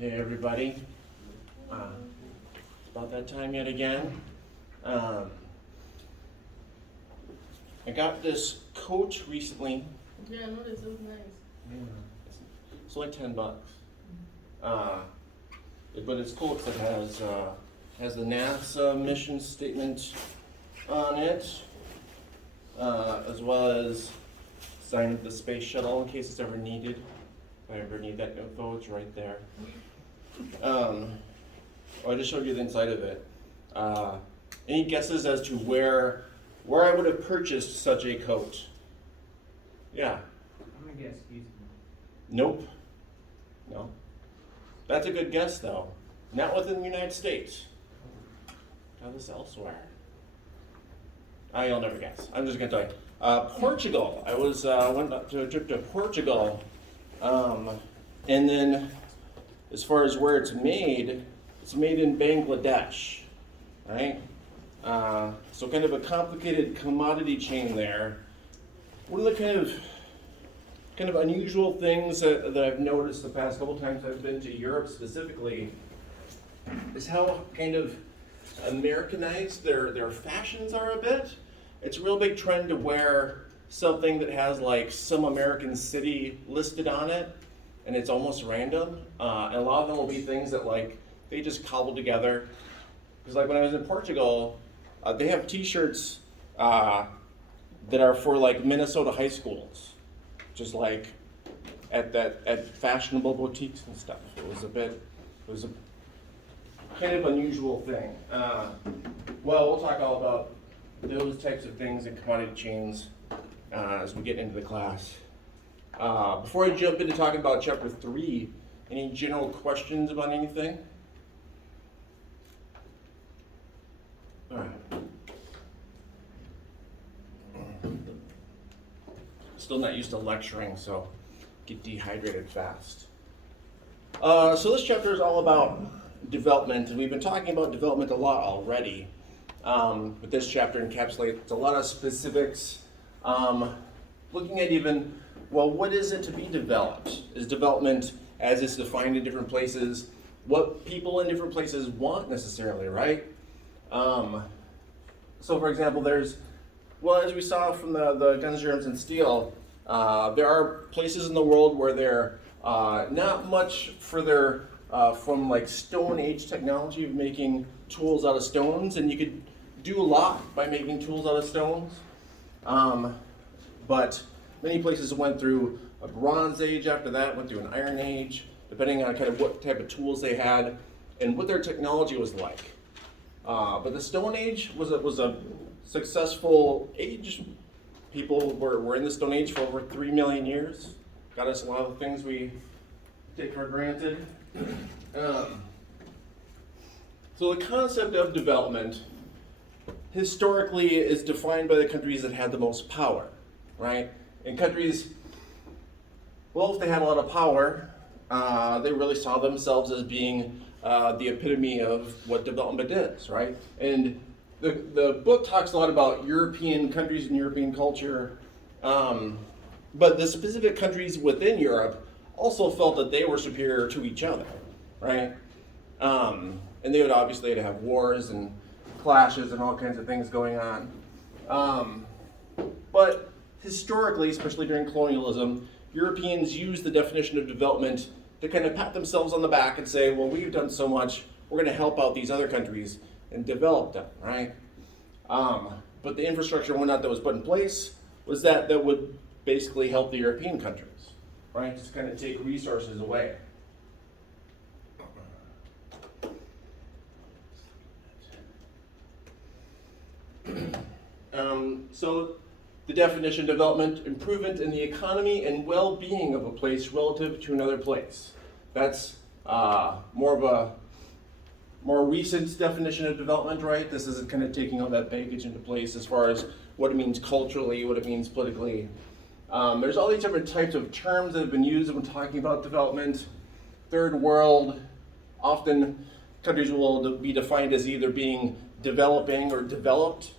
Hey everybody, it's about that time yet again. I got this coat recently. Yeah, I noticed, it was nice. Yeah. It's only $10. But it's cool because it has the NASA mission statement on it, as well as sign of the space shuttle in case it's ever needed. If I ever need that info, it's right there. I just showed you the inside of it. Any guesses as to where I would have purchased such a coat? Yeah. I'm gonna guess Houston. Nope. No. That's a good guess, though. Not within the United States. Try this elsewhere. You'll never guess. I'm just gonna tell you. Portugal. I went up to a trip to Portugal, and then as far as where it's made in Bangladesh, right? So kind of a complicated commodity chain there. One of the kind of unusual things that I've noticed the past couple times I've been to Europe specifically is how kind of Americanized their fashions are a bit. It's a real big trend to wear something that has like some American city listed on it, and it's almost random. And a lot of them will be things that like they just cobbled together. Because like when I was in Portugal, they have T-shirts that are for like Minnesota high schools, just like at fashionable boutiques and stuff. It was a kind of unusual thing. Well, we'll talk all about those types of things and commodity chains as we get into the class. Before I jump into talking about chapter 3, any general questions about anything? All right. Still not used to lecturing, so get dehydrated fast. So this chapter is all about development, and we've been talking about development a lot already. But this chapter encapsulates a lot of specifics, looking at even, well, what is it to be developed? Is development, as it's defined in different places, what people in different places want necessarily, right? So for example, as we saw from the Guns, Germs, and Steel, there are places in the world where they're not much further from like Stone Age technology of making tools out of stones, and you could do a lot by making tools out of stones. But many places went through a Bronze Age after that, went through an Iron Age, depending on kind of what type of tools they had and what their technology was like. But the Stone Age was a successful age. People were in the Stone Age for over 3 million years. Got us a lot of the things we take for granted. So the concept of development historically is defined by the countries that had the most power, right? And countries, well, if they had a lot of power, they really saw themselves as being the epitome of what development is, right? And the book talks a lot about European countries and European culture, but the specific countries within Europe also felt that they were superior to each other, right? And they would obviously have wars and clashes and all kinds of things going on. But historically, especially during colonialism, Europeans used the definition of development to kind of pat themselves on the back and say, well, we've done so much, we're going to help out these other countries and develop them, right? But the infrastructure and whatnot that was put in place was that would basically help the European countries, right? Just kind of take resources away. So the definition, development, improvement in the economy and well-being of a place relative to another place. That's more recent definition of development, right? This is kind of taking all that baggage into place as far as what it means culturally, what it means politically. There's all these different types of terms that have been used when talking about development. Third world, often countries will be defined as either being developing or developed.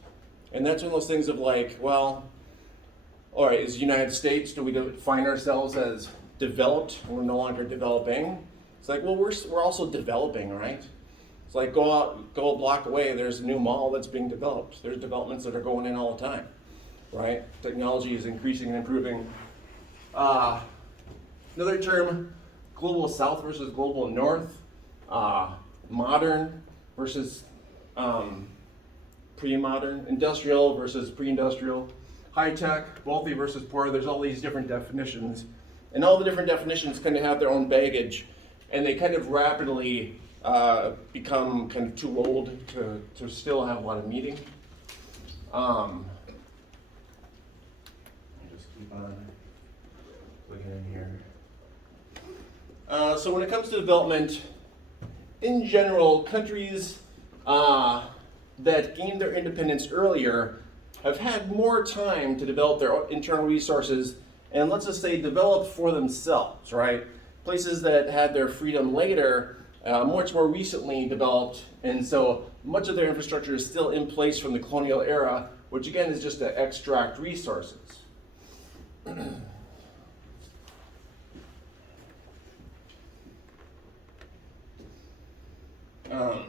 And that's one of those things of like, well, all right, is the United States, do we define ourselves as developed? We're no longer developing. It's like, well, we're also developing, right? It's like go a block away, there's a new mall that's being developed. There's developments that are going in all the time, right? Technology is increasing and improving. Another term, global south versus global north, modern versus pre-modern, industrial versus pre-industrial, high-tech, wealthy versus poor. There's all these different definitions. And all the different definitions kind of have their own baggage, and they kind of rapidly become kind of too old to still have a lot of meaning. Let me just keep on looking in here. So when it comes to development, in general, countries that gained their independence earlier have had more time to develop their internal resources and, let's just say, develop for themselves, right? Places that had their freedom later, much more recently developed, and so much of their infrastructure is still in place from the colonial era, which again is just to extract resources. I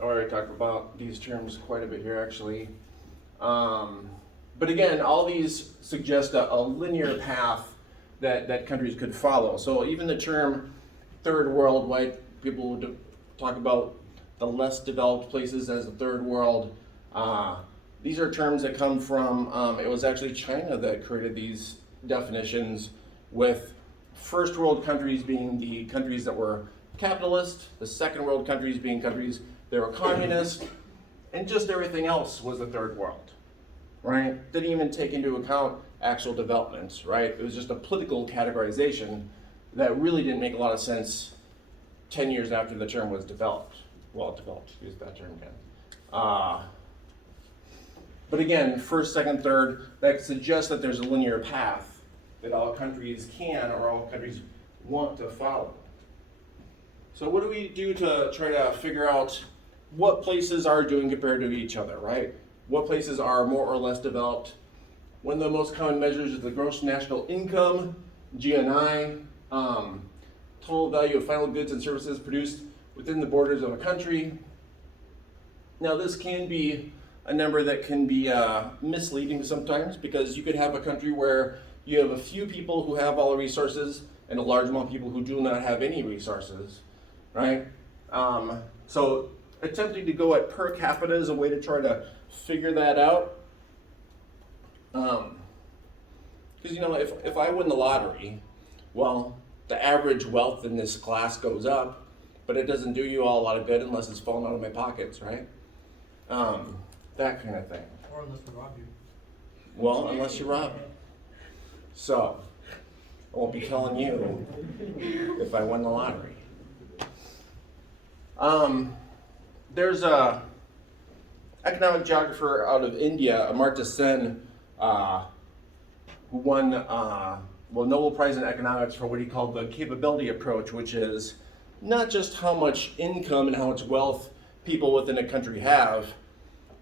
already talked about these terms quite a bit here, actually. But again, all these suggest a linear path that countries could follow. So even the term third world, white people would talk about the less developed places as the third world. These are terms that come from, it was actually China that created these definitions, with first world countries being the countries that were capitalist, the second world countries being countries that were communist, and just everything else was the third world, right? Didn't even take into account actual developments, right? It was just a political categorization that really didn't make a lot of sense 10 years after the term was developed. Well, developed, use that term again. But again, first, second, third, that suggests that there's a linear path that all countries can or all countries want to follow. So what do we do to try to figure out what places are doing compared to each other, right? What places are more or less developed? One of the most common measures is the gross national income, GNI, total value of final goods and services produced within the borders of a country. Now this can be a number that can be misleading sometimes, because you could have a country where you have a few people who have all the resources and a large amount of people who do not have any resources, right? So attempting to go at per capita is a way to try to figure that out. Because if I win the lottery, well, the average wealth in this class goes up, but it doesn't do you all a lot of good unless it's falling out of my pockets, right? That kind of thing. Or unless we rob you. Well, unless you rob me. So, I won't be telling you if I win the lottery. There's a economic geographer out of India, Amartya Sen, who won Nobel Prize in Economics for what he called the capability approach, which is not just how much income and how much wealth people within a country have,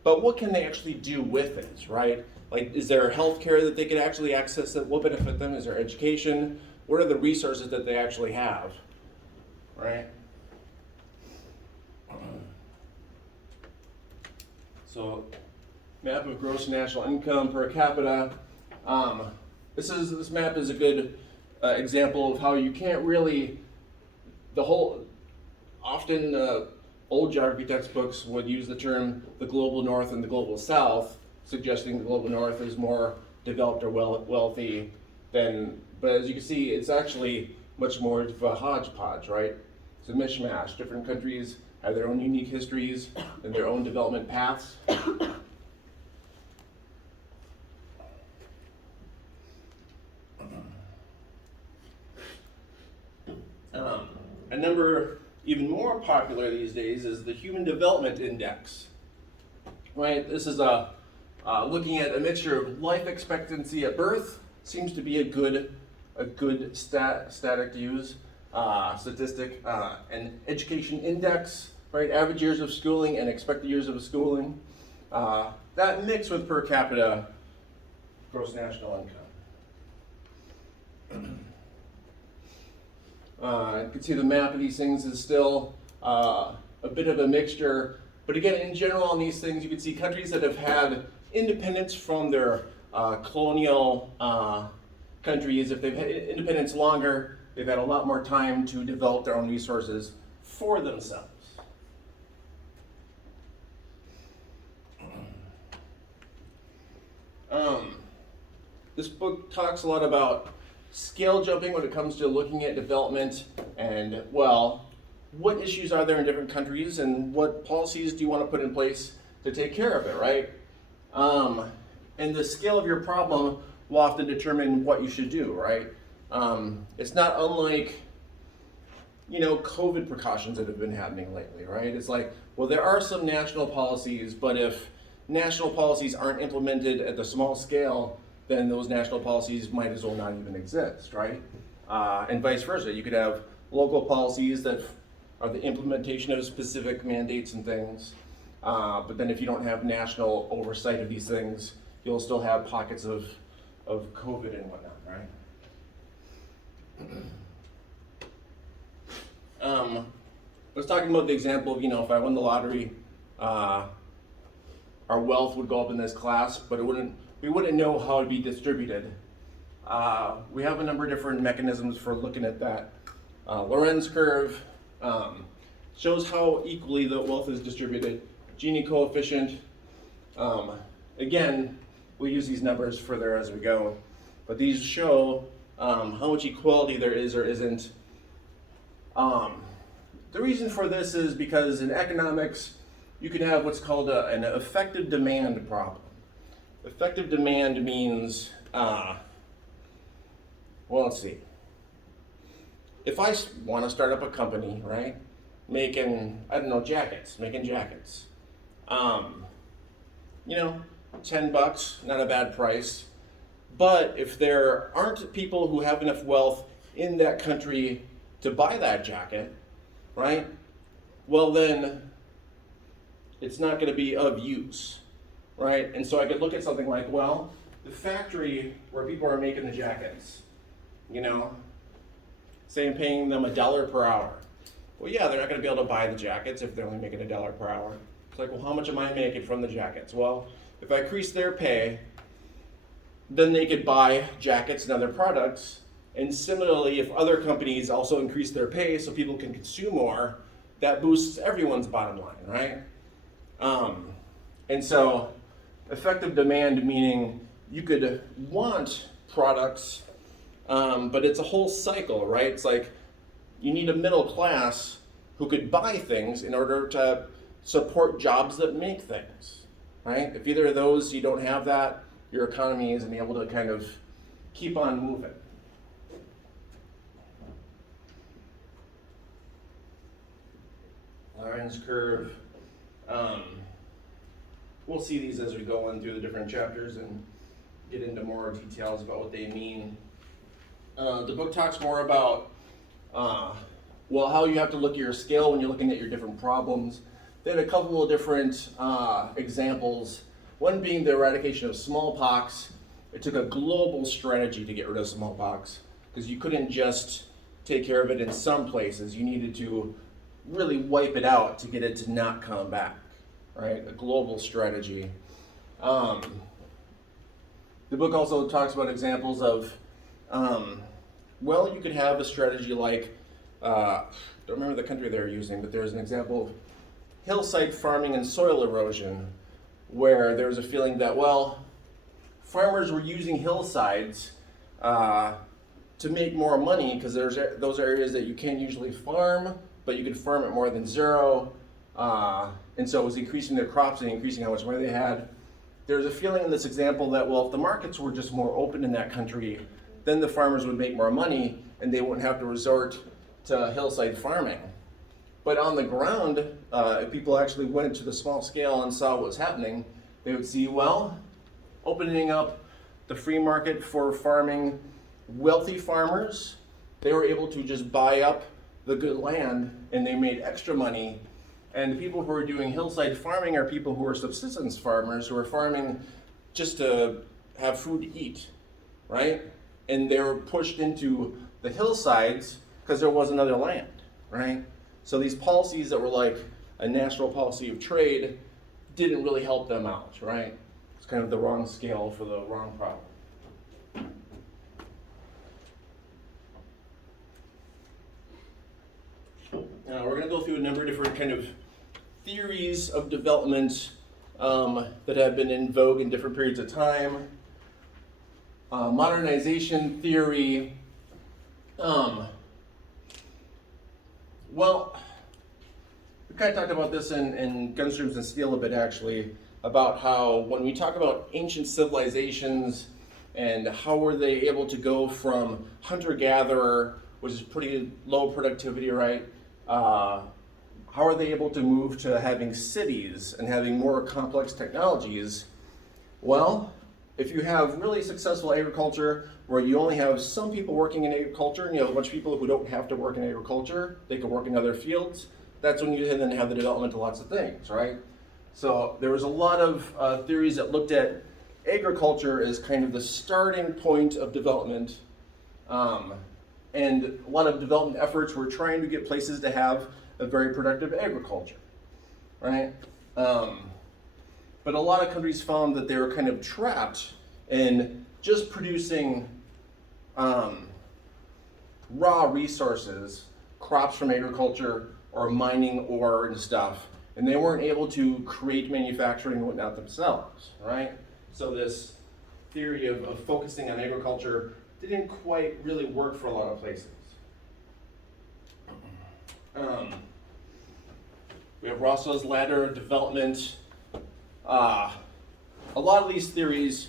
but what can they actually do with it, right? Like, is there health care that they can actually access that will benefit them? Is there education? What are the resources that they actually have, right? So, map of gross national income per capita. This map is a good example of how you can't really, often old geography textbooks would use the term the global north and the global south, suggesting the global north is more developed or wealthy than, but as you can see, it's actually much more of a hodgepodge, right? It's a mishmash. Different countries have their own unique histories and their own development paths. A number even more popular these days is the Human Development Index. Right? This is looking at a mixture of life expectancy at birth. Seems to be a good static to use. Statistic, and education index, right? Average years of schooling and expected years of schooling. That mixed with per capita gross national income. You can see the map of these things is still a bit of a mixture. But again, in general on these things, you can see countries that have had independence from their colonial countries. If they've had independence longer, they've had a lot more time to develop their own resources for themselves. This book talks a lot about scale jumping when it comes to looking at development and, well, what issues are there in different countries and what policies do you want to put in place to take care of it, right? And the scale of your problem will often determine what you should do, right? It's not unlike, COVID precautions that have been happening lately, right? It's like, well, there are some national policies, but if national policies aren't implemented at the small scale, then those national policies might as well not even exist, right? And vice versa. You could have local policies that are the implementation of specific mandates and things, but then if you don't have national oversight of these things, you'll still have pockets of COVID and whatnot, right? I was talking about the example of, if I won the lottery, our wealth would go up in this class, but we wouldn't know how it would be distributed. We have a number of different mechanisms for looking at that. Lorenz curve shows how equally the wealth is distributed. Gini coefficient, again, we'll use these numbers further as we go, but these show how much equality there is or isn't. The reason for this is because in economics, you can have what's called an effective demand problem. Effective demand means, let's see. If I want to start up a company, right, making jackets, $10, not a bad price. But if there aren't people who have enough wealth in that country to buy that jacket, right, well then it's not going to be of use, right? And so I could look at something like, well, the factory where people are making the jackets, say I'm paying them $1 per hour. Well, yeah, they're not going to be able to buy the jackets if they're only making $1 per hour. It's like, well, how much am I making from the jackets? Well, if I increase their pay, then they could buy jackets and other products. And similarly, if other companies also increase their pay so people can consume more, that boosts everyone's bottom line, right? And so effective demand meaning you could want products, but it's a whole cycle, right? It's like you need a middle class who could buy things in order to support jobs that make things, right? If either of those you don't have that, your economy isn't able to kind of keep on moving. Lorenz curve. We'll see these as we go on through the different chapters and get into more details about what they mean. The book talks more about how you have to look at your scale when you're looking at your different problems. They had a couple of different examples. One being the eradication of smallpox. It took a global strategy to get rid of smallpox because you couldn't just take care of it in some places. You needed to really wipe it out to get it to not come back, right? A global strategy. The book also talks about examples of, you could have a strategy like, don't remember the country they were using, but there's an example of hillside farming and soil erosion, where there was a feeling that, farmers were using hillsides to make more money because there's those areas that you can't usually farm, but you could farm at more than zero. And so it was increasing their crops and increasing how much money they had. There's a feeling in this example that, if the markets were just more open in that country, then the farmers would make more money and they wouldn't have to resort to hillside farming. But on the ground, if people actually went to the small scale and saw what was happening, they would see, opening up the free market for farming, wealthy farmers, they were able to just buy up the good land and they made extra money. And the people who are doing hillside farming are people who are subsistence farmers who are farming just to have food to eat, right? And they were pushed into the hillsides because there wasn't other land, right? So these policies that were like a national policy of trade didn't really help them out, right? It's kind of the wrong scale for the wrong problem. We're going to go through a number of different kind of theories of development that have been in vogue in different periods of time. Modernization theory. Well, we kind of talked about this in Guns, Germs, and Steel a bit, actually, about how when we talk about ancient civilizations and how were they able to go from hunter-gatherer, which is pretty low productivity, right? How are they able to move to having cities and having more complex technologies? Well, if you have really successful agriculture where you only have some people working in agriculture and you have a bunch of people who don't have to work in agriculture, they can work in other fields, that's when you then have the development of lots of things, right? So there was a lot of theories that looked at agriculture as kind of the starting point of development. And a lot of development efforts were trying to get places to have a very productive agriculture, right? But a lot of countries found that they were kind of trapped in just producing raw resources, crops from agriculture or mining ore and stuff, and they weren't able to create manufacturing and whatnot themselves, right? So this theory of focusing on agriculture didn't quite really work for a lot of places. We have Rostow's ladder of development. A lot of these theories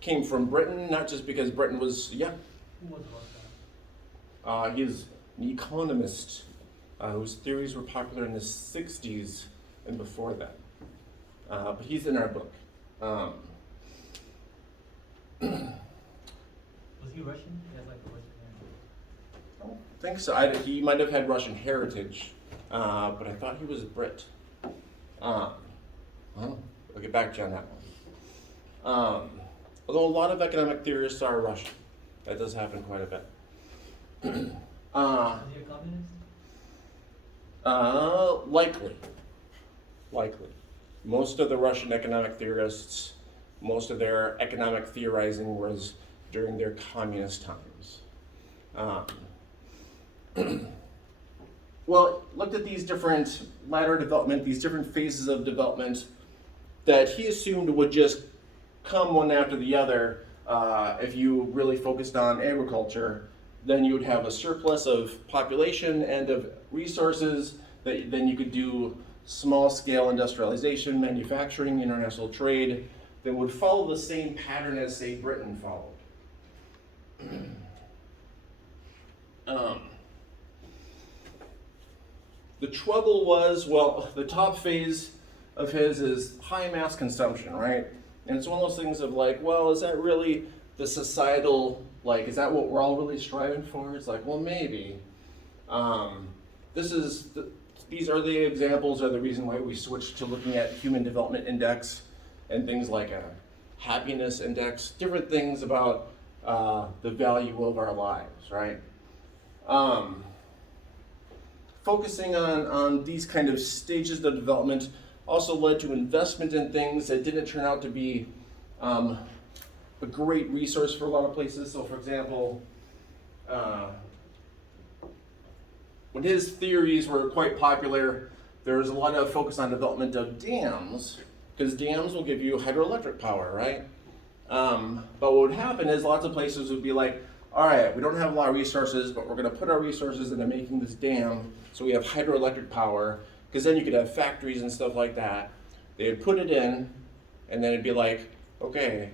came from Britain, not just because Britain was, Who was Rostow? he's an economist whose theories were popular in the 60s and before that. But he's in our book. Was he Russian? He has like a Russian name. I don't think so. He might have had Russian heritage, but I thought he was a Brit. Well, I'll get back to you on that one. Although a lot of economic theorists are Russian. That does happen quite a bit. Was he a communist? Likely. Most of the Russian economic theorists, most of their economic theorizing was during their communist times. Well, looked at these different ladder development, these different phases of development that he assumed would just come one after the other. If you really focused on agriculture, then you would have a surplus of population and of resources that then you could do small-scale industrialization, manufacturing, international trade that would follow the same pattern as, say, Britain followed. The trouble was, well, the top phase of his is high mass consumption, right? And it's one of those things of like, well, is that really the societal, like, is that what we're all really striving for? It's like, well, maybe. These are the examples are the reason why we switched to looking at Human Development Index and things like a happiness index, different things about the value of our lives, right? Focusing on these kind of stages of development also led to investment in things that didn't turn out to be a great resource for a lot of places. So for example, when his theories were quite popular, there was a lot of focus on development of dams, because dams will give you hydroelectric power, right? But what would happen is lots of places would be like, all right, we don't have a lot of resources, but we're going to put our resources into making this dam so we have hydroelectric power, because then you could have factories and stuff like that. They would put it in, and then it'd be like, okay,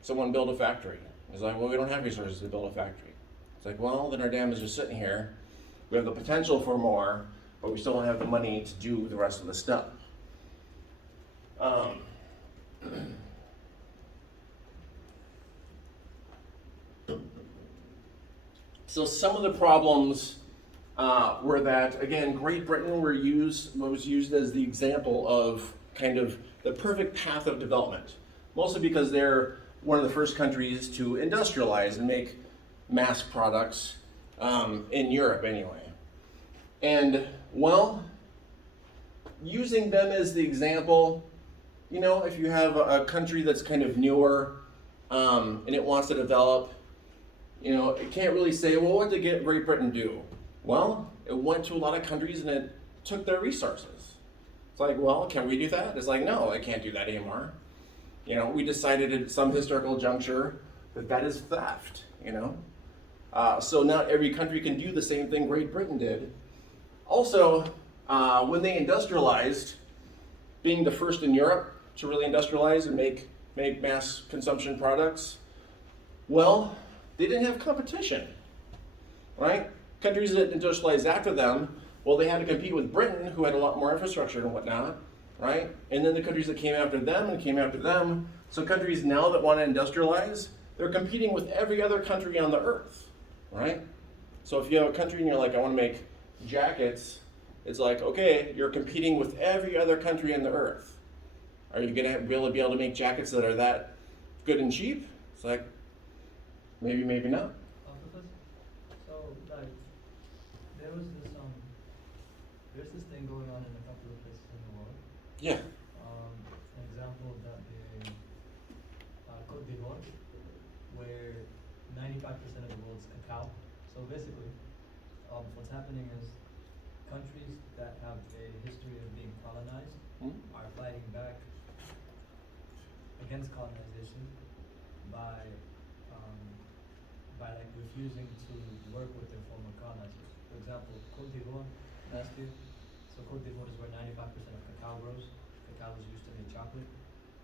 someone build a factory. It's like, well, we don't have resources to build a factory. It's like, well, then our dam is just sitting here. We have the potential for more, but we still don't have the money to do the rest of the stuff. So some of the problems were that, again, Great Britain was used as the example of kind of the perfect path of development, mostly because they're one of the first countries to industrialize and make mass products. in Europe anyway. And well, using them as the example, you know, if you have a country that's kind of newer and it wants to develop, you know, it can't really say, well, what did Great Britain do? Well, it went to a lot of countries and it took their resources. It's like, well, can we do that? It's like, no, I can't do that anymore. You know, we decided at some historical juncture that that is theft, you know? So not every country can do the same thing Great Britain did. Also, when they industrialized, being the first in Europe to really industrialize and make mass consumption products, well, they didn't have competition, right? Countries that industrialized after them, well, they had to compete with Britain, who had a lot more infrastructure and whatnot, right? And then the countries that came after them and came after them. So countries now that want to industrialize, they're competing with every other country on the earth, right? So if you have a country and you're like, I want to make jackets, it's like, okay, you're competing with every other country on the earth. Are you going to be able to make jackets that are that good and cheap? It's like, maybe, maybe not. So, like, there's this thing going on in a couple of places in the world. Yeah. An example of that being Côte d'Ivoire, where 95% of the world's cacao. So basically, what's happening is countries that have a history of being colonized are fighting back against colonization by like refusing to work with their former colonizers. For example, Côte d'Ivoire last year. So Côte d'Ivoire is where 95% of cacao grows. Cacao is used to make chocolate.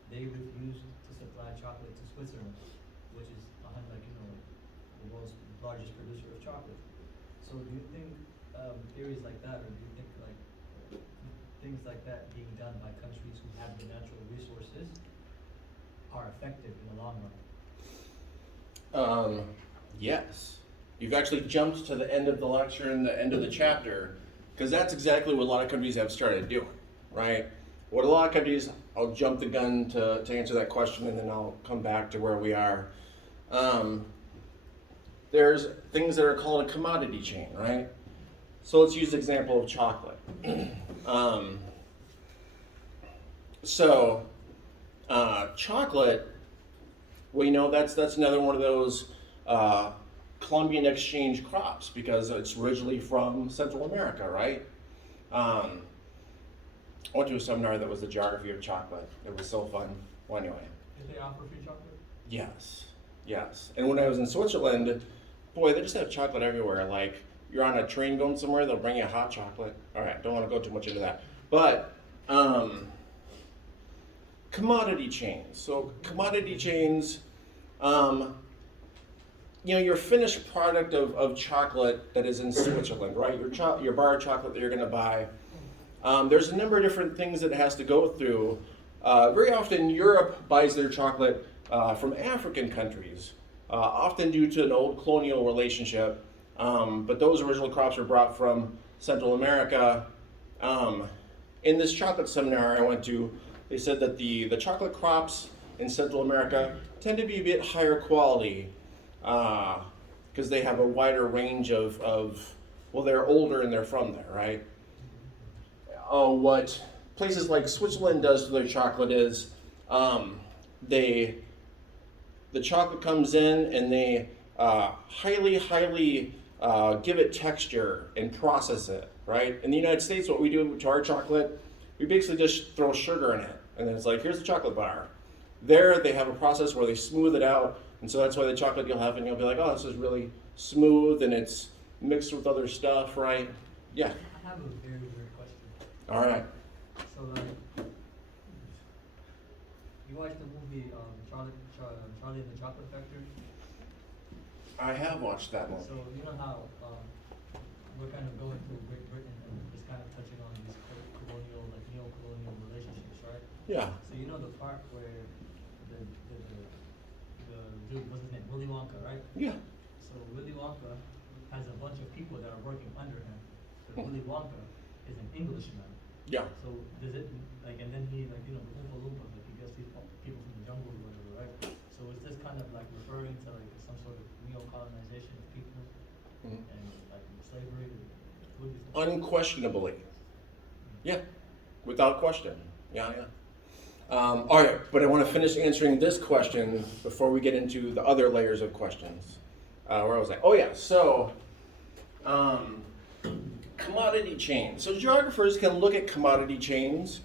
They refused to supply chocolate to Switzerland, which is the world's largest producer of chocolate. So do you think theories like that, or do you think like things like that being done by countries who have the natural resources are effective in the long run? Yes. You've actually jumped to the end of the lecture and the end of the chapter, because that's exactly what a lot of countries have started doing, right? What a lot of countries, I'll jump the gun to answer that question and then I'll come back to where we are. There's things that are called a commodity chain, right? So let's use the example of chocolate. Chocolate, well, that's another one of those Columbian exchange crops because it's originally from Central America, right? I went to a seminar that was the geography of chocolate. It was so fun. Well, anyway. Did they offer free chocolate? Yes. And when I was in Switzerland, boy, they just have chocolate everywhere. Like, you're on a train going somewhere, they'll bring you hot chocolate. All right, don't want to go too much into that. But commodity chains. So commodity chains, your finished product of chocolate that is in Switzerland, right? Your bar of chocolate that you're going to buy. There's a number of different things that it has to go through. Very often Europe buys their chocolate from African countries, often due to an old colonial relationship. But those original crops were brought from Central America. In this chocolate seminar I went to, they said that the chocolate crops in Central America tend to be a bit higher quality because they have a wider range of, they're older and they're from there, right? What places like Switzerland does to their chocolate is the chocolate comes in and they highly give it texture and process it, right? In the United States, what we do to our chocolate, we basically just throw sugar in it. And then it's like, here's the chocolate bar. There, they have a process where they smooth it out. And so that's why the chocolate you'll have, and you'll be like, oh, this is really smooth and it's mixed with other stuff, right? Yeah. I have a very weird question. All right. So, you watched the movie Charlie and the Chocolate Factory? I have watched that one. So, you know how we're kind of going through Great Britain and just kind of touching on these colonial, like neo-colonial relationships, right? Yeah. So you know the part where the dude, what's his name? Willy Wonka, right? Yeah. So Willy Wonka has a bunch of people that are working under him. But Willy Wonka is an Englishman. Yeah. So does it and then he the Oompa Loompa, he gets these people from the jungle or whatever, right? So is this kind of like referring to like some sort of neo-colonization of people Mhm. and like slavery. What do you think? Unquestionably. Yeah, without question. Yeah, yeah. All right, but I want to finish answering this question before we get into the other layers of questions. Where was I? Oh, yeah. So, commodity chains. So geographers can look at commodity chains,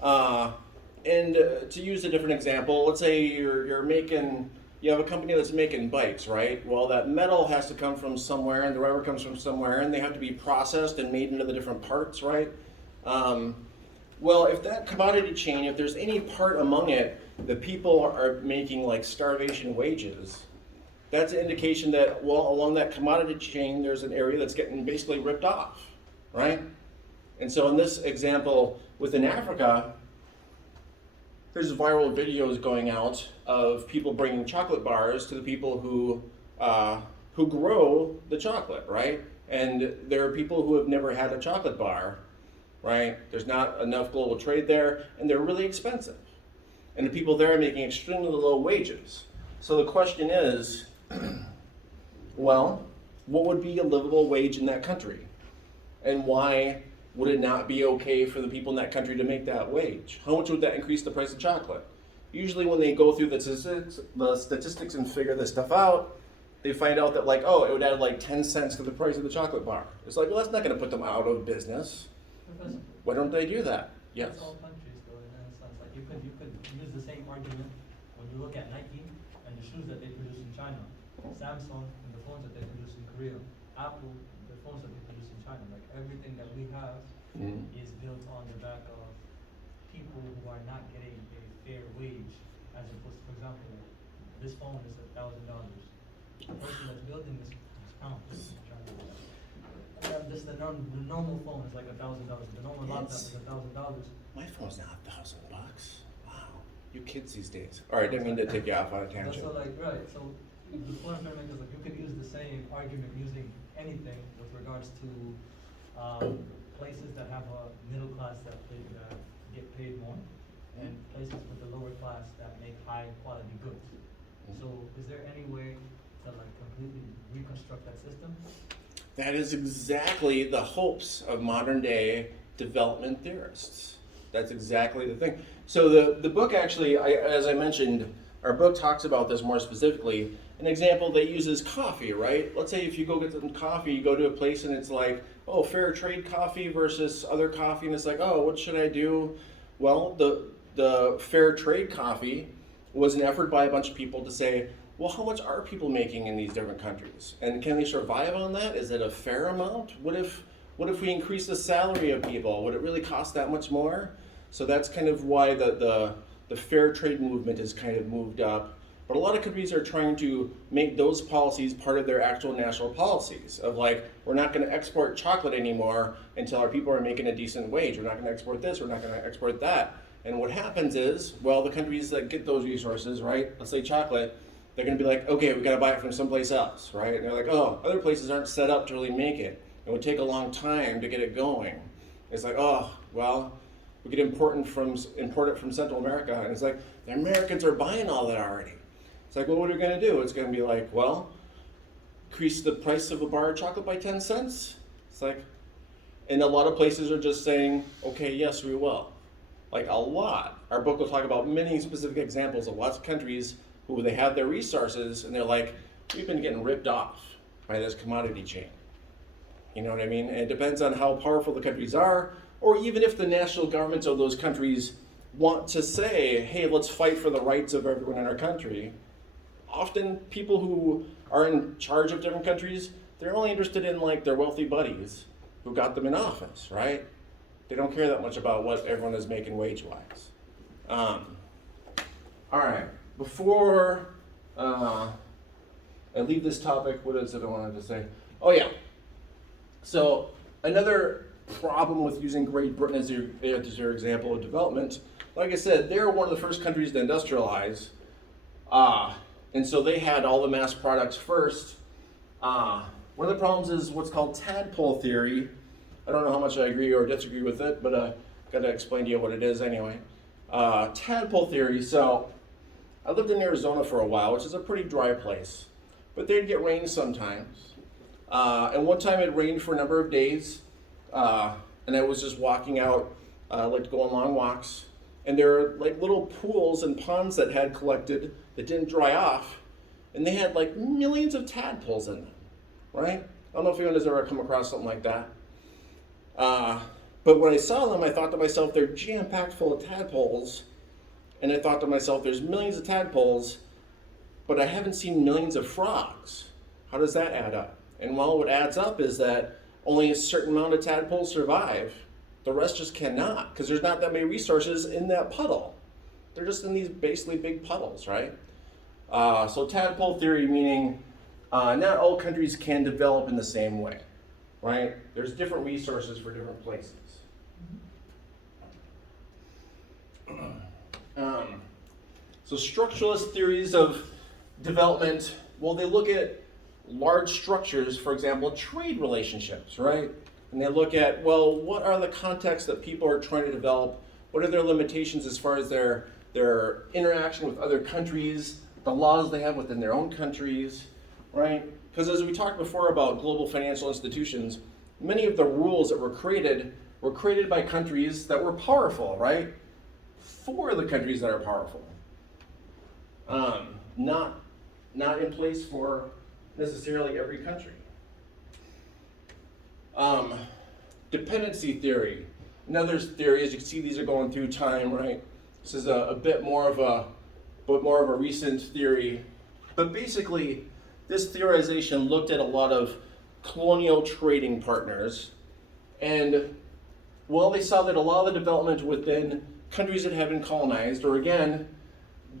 and to use a different example, let's say you have a company that's making bikes, right? Well, that metal has to come from somewhere, and the rubber comes from somewhere, and they have to be processed and made into the different parts, right? Well, if that commodity chain, if there's any part among it that people are making like starvation wages, that's an indication that, well, along that commodity chain, there's an area that's getting basically ripped off, right? And so in this example, within Africa, there's viral videos going out of people bringing chocolate bars to the people who grow the chocolate, right? And there are people who have never had a chocolate bar, right? There's not enough global trade there, and they're really expensive. And the people there are making extremely low wages. So the question is, well, what would be a livable wage in that country? And why would it not be okay for the people in that country to make that wage? How much would that increase the price of chocolate? Usually when they go through the statistics and figure this stuff out, they find out that like, oh, it would add like 10 cents to the price of the chocolate bar. It's like, well, that's not gonna put them out of business. Professor, Why don't they do that? Yes. that's all countries though, in a sense. Like you could use the same argument when you look at Nike and the shoes that they produce in China, Samsung and the phones that they produce in Korea, Apple, the phones that they produce in China. Like everything that we have is built on the back of people who are not getting a fair wage, as opposed to, for example, this phone is $1,000. The person that's building this just the normal phone is like $1,000. The normal laptop is $1,000. My phone's now $1,000. Wow. You kids these days. All right, didn't mean to take you off on a tangent. So like, right, so the point I'm trying to make is like you could use the same argument using anything with regards to places that have a middle class that get paid more, and places with the lower class that make high quality goods. So is there any way to like completely reconstruct that system? That is exactly the hopes of modern day development theorists. That's exactly the thing. So the book actually, as I mentioned, our book talks about this more specifically. An example they use is coffee, right? Let's say if you go get some coffee, you go to a place and it's like, oh, fair trade coffee versus other coffee, and it's like, oh, what should I do? Well, the fair trade coffee was an effort by a bunch of people to say, well, how much are people making in these different countries? And can they survive on that? Is it a fair amount? What if we increase the salary of people? Would it really cost that much more? So that's kind of why the fair trade movement is kind of moved up. But a lot of countries are trying to make those policies part of their actual national policies of like, we're not going to export chocolate anymore until our people are making a decent wage. We're not going to export this, we're not going to export that. And what happens is, well, the countries that get those resources, right, let's say chocolate, they're going to be like, okay, we got to buy it from someplace else, right? And they're like, oh, other places aren't set up to really make it. It would take a long time to get it going. It's like, oh, well, we could import it from Central America. And it's like, the Americans are buying all that already. It's like, well, what are we going to do? It's going to be like, well, increase the price of a bar of chocolate by 10 cents? It's like, and a lot of places are just saying, okay, yes, we will. Like a lot. Our book will talk about many specific examples of lots of countries who they have their resources and they're like, we've been getting ripped off by this commodity chain. You know what I mean? And it depends on how powerful the countries are, or even if the national governments of those countries want to say, hey, let's fight for the rights of everyone in our country. Often people who are in charge of different countries, they're only interested in like their wealthy buddies who got them in office, right? They don't care that much about what everyone is making wage-wise. All right. Before I leave this topic, what is it I wanted to say? Oh yeah. So another problem with using Great Britain as your example of development, like I said, they're one of the first countries to industrialize, and so they had all the mass products first. One of the problems is what's called tadpole theory. I don't know how much I agree or disagree with it, but I got to explain to you what it is anyway. Tadpole theory. So I lived in Arizona for a while, which is a pretty dry place, but they'd get rain sometimes. And one time it rained for a number of days, and I was just walking out, like to go on long walks, and there were like little pools and ponds that had collected that didn't dry off, and they had like millions of tadpoles in them, right? I don't know if anyone has ever come across something like that. But when I saw them, I thought to myself, they're jam-packed full of tadpoles, and I thought to myself, there's millions of tadpoles, but I haven't seen millions of frogs. How does that add up? And well, what adds up is that only a certain amount of tadpoles survive. The rest just cannot, because there's not that many resources in that puddle. They're just in these basically big puddles, right? So tadpole theory meaning not all countries can develop in the same way, right? There's different resources for different places. So structuralist theories of development, well, they look at large structures, for example, trade relationships, right? And they look at, well, what are the contexts that people are trying to develop? What are their limitations as far as their interaction with other countries, the laws they have within their own countries, right? Because as we talked before about global financial institutions, many of the rules that were created by countries that were powerful, right? For the countries that are powerful. Not in place for necessarily every country. Dependency theory. Another theory, as you can see, these are going through time, right? This is a bit more of a recent theory. But basically, this theorization looked at a lot of colonial trading partners, and well, they saw that a lot of the development within countries that have been colonized, or again,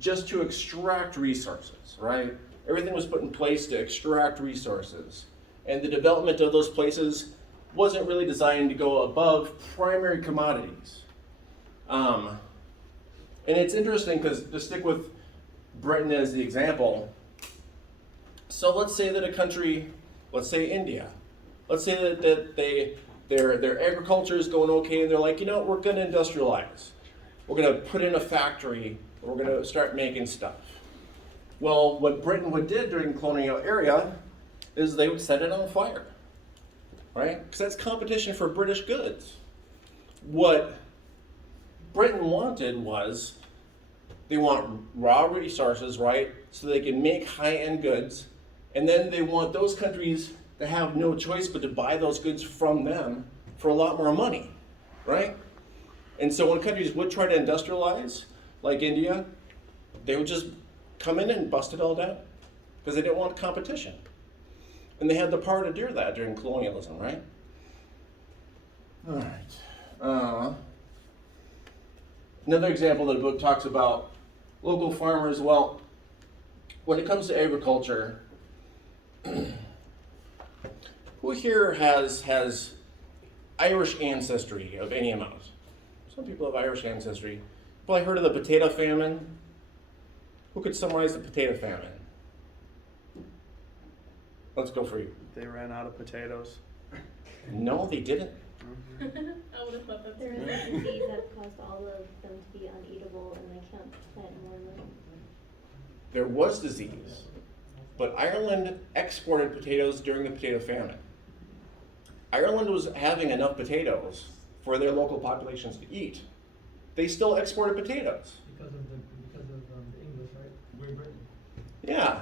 just to extract resources, right? Everything was put in place to extract resources. And the development of those places wasn't really designed to go above primary commodities. And it's interesting because to stick with Britain as the example, so let's say that a country, let's say India, let's say that their agriculture is going okay and they're like, you know, we're gonna industrialize. We're gonna put in a factory, we're gonna start making stuff. Well, what Britain did during the colonial era is they would set it on fire, right? Because that's competition for British goods. What Britain wanted was, they want raw resources, right? So they can make high-end goods, and then they want those countries to have no choice but to buy those goods from them for a lot more money, right? And so when countries would try to industrialize, like India, they would just come in and bust it all down because they didn't want competition. And they had the power to do that during colonialism, right? All right. Another example that the book talks about, local farmers. Well, when it comes to agriculture, who here has Irish ancestry of any amount? Some people have Irish ancestry. Probably heard of the potato famine? Who could summarize the potato famine? Let's go for you. They ran out of potatoes. No, they didn't. I would have thought that There too. was a disease that caused all of them to be uneatable and they can't plant more of them. There was disease, but Ireland exported potatoes during the potato famine. Ireland was having enough potatoes for their local populations to eat. They still exported potatoes. Because of the English, right? We're Britain. Yeah.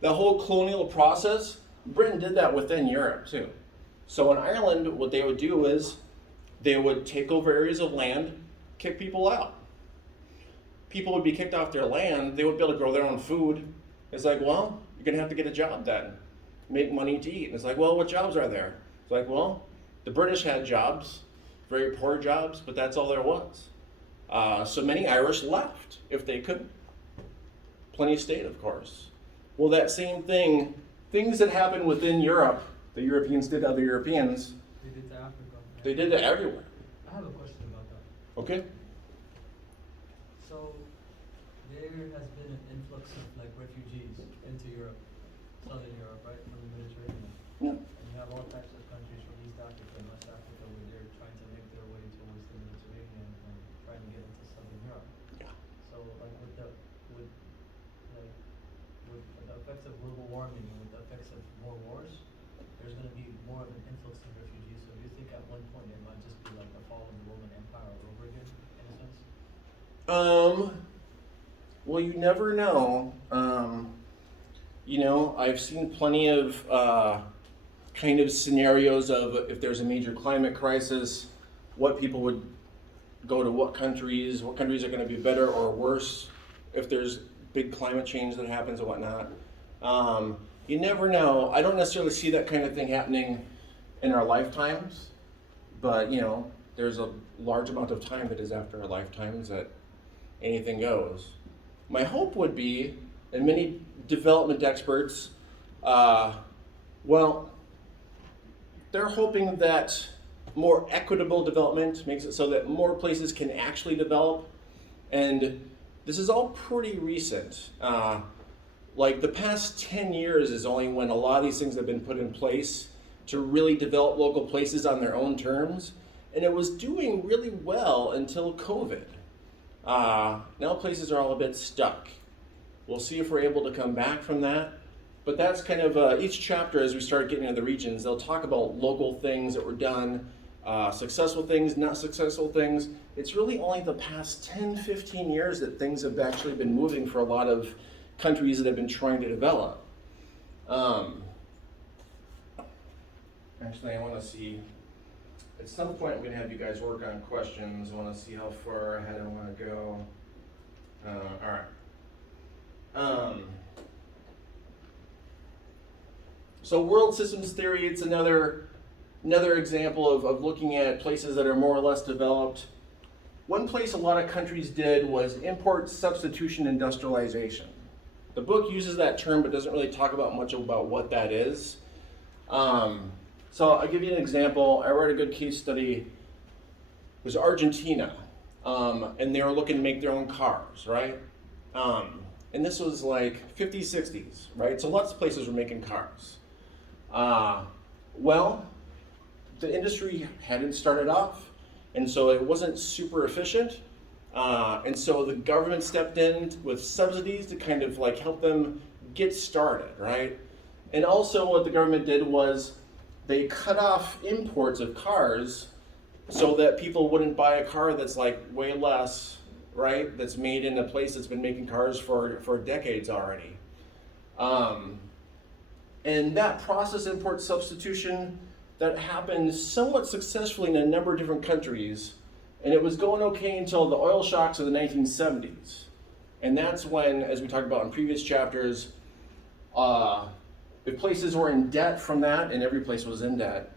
The whole colonial process, Britain did that within Europe too. So in Ireland, what they would do is they would take over areas of land, kick people out. People would be kicked off their land, they would be able to grow their own food. It's like, well, you're gonna have to get a job then, make money to eat. And it's like, well, what jobs are there? It's like, well, the British had jobs, very poor jobs, but that's all there was. So many Irish left if they could. Plenty stayed, of course. Well, that same thing, things that happened within Europe, the Europeans did to other Europeans, They did to Africa. they did to everywhere. I have a question about that. Okay? So there has been an influx of like refugees into Europe, southern Europe, right, from the Mediterranean. Yeah. And you have all types of countries from East Africa and West Africa where they're trying to make their way towards the Mediterranean and trying to get into southern Europe. Yeah. So like with the effects of global warming and with the effects of more wars, there's going to be more of an influx of refugees. So do you think at one point it might just be like the fall of the Roman Empire all over again, in a sense? Well, you never know. I've seen plenty of kind of scenarios of if there's a major climate crisis, what people would go to what countries are going to be better or worse if there's big climate change that happens and whatnot. You never know. I don't necessarily see that kind of thing happening in our lifetimes, but there's a large amount of time that is after our lifetimes that anything goes. My hope would be, and many development experts, they're hoping that more equitable development makes it so that more places can actually develop. And this is all pretty recent. Like the past 10 years is only when a lot of these things have been put in place to really develop local places on their own terms. And it was doing really well until COVID. Now places are all a bit stuck. We'll see if we're able to come back from that. But that's kind of each chapter as we start getting into the regions, they'll talk about local things that were done, successful things, not successful things. It's really only the past 10, 15 years that things have actually been moving for a lot of countries that have been trying to develop. Actually, I want to see, at some point I'm going to have you guys work on questions. I want to see how far ahead I want to go. All right. So world systems theory, it's another example of looking at places that are more or less developed. One place a lot of countries did was import substitution industrialization. The book uses that term but doesn't really talk about much about what that is. So I'll give you an example. I read a good case study. It was Argentina, and they were looking to make their own cars, right? And this was like 50s, 60s, right? So lots of places were making cars. Well, the industry hadn't started off, and so it wasn't super efficient. And so the government stepped in with subsidies to kind of like help them get started, right? And also what the government did was they cut off imports of cars so that people wouldn't buy a car that's like way less, right? That's made in a place that's been making cars for decades already. And that process, import substitution, that happened somewhat successfully in a number of different countries. And it was going okay until the oil shocks of the 1970s. And that's when, as we talked about in previous chapters, if places were in debt from that, and every place was in debt,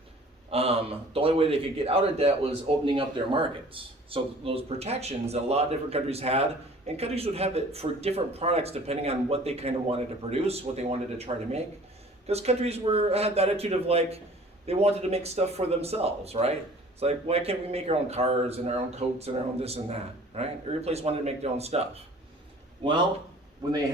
the only way they could get out of debt was opening up their markets. So those protections that a lot of different countries had, and countries would have it for different products depending on what they kind of wanted to produce, what they wanted to try to make. Because countries had the attitude of like, they wanted to make stuff for themselves, right? It's like, why can't we make our own cars and our own coats and our own this and that, right? Every place wanted to make their own stuff. Well, when they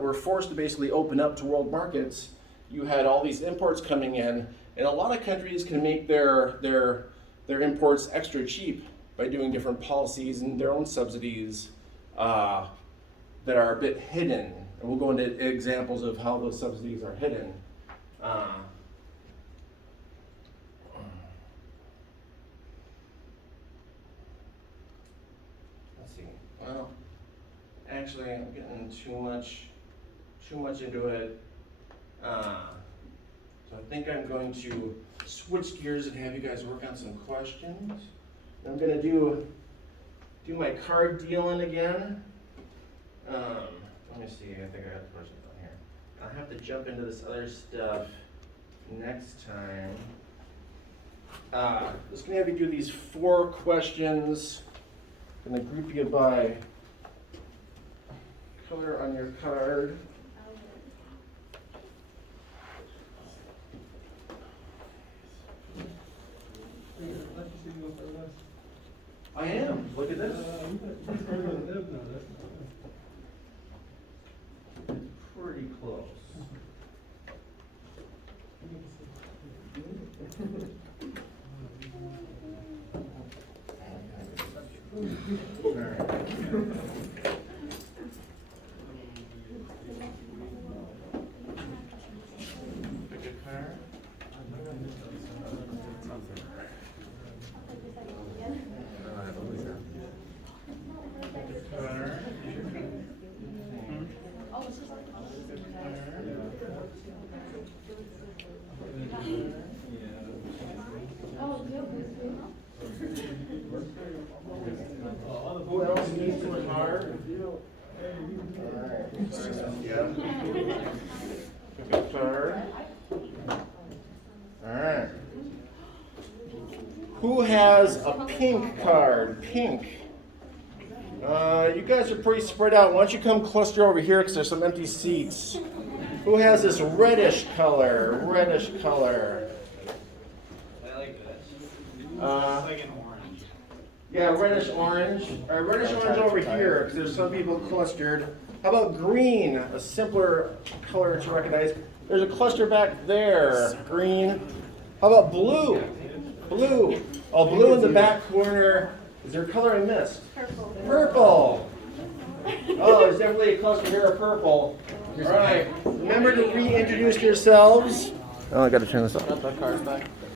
were forced to basically open up to world markets, you had all these imports coming in, and a lot of countries can make their imports extra cheap by doing different policies and their own subsidies that are a bit hidden. And we'll go into examples of how those subsidies are hidden. Let's see. Well, actually, I'm getting too much into it. So I think I'm going to switch gears and have you guys work on some questions. I'm going to do my card dealing again. Let me see, I think I got the questions on here. I'll have to jump into this other stuff next time. Just going to have you do these 4 questions. I'm going to group you by color on your card. I am. Look at this. Pretty close. All right. Pick a card. card. All right. Who has a pink card? Pink. You guys are pretty spread out. Why don't you come cluster over here because there's some empty seats. Who has this reddish color? Reddish color. I like this. It's Uh, like an orange. yeah, reddish orange. All right, reddish orange over here because there's some people clustered. How about green? A simpler color to recognize. There's a cluster back there. Green. How about blue? Blue. Oh, blue in the back corner. Is there a color I missed? Purple. Purple. Oh, there's definitely a cluster here of purple. All right. Remember to reintroduce yourselves. Oh, I got to turn this off.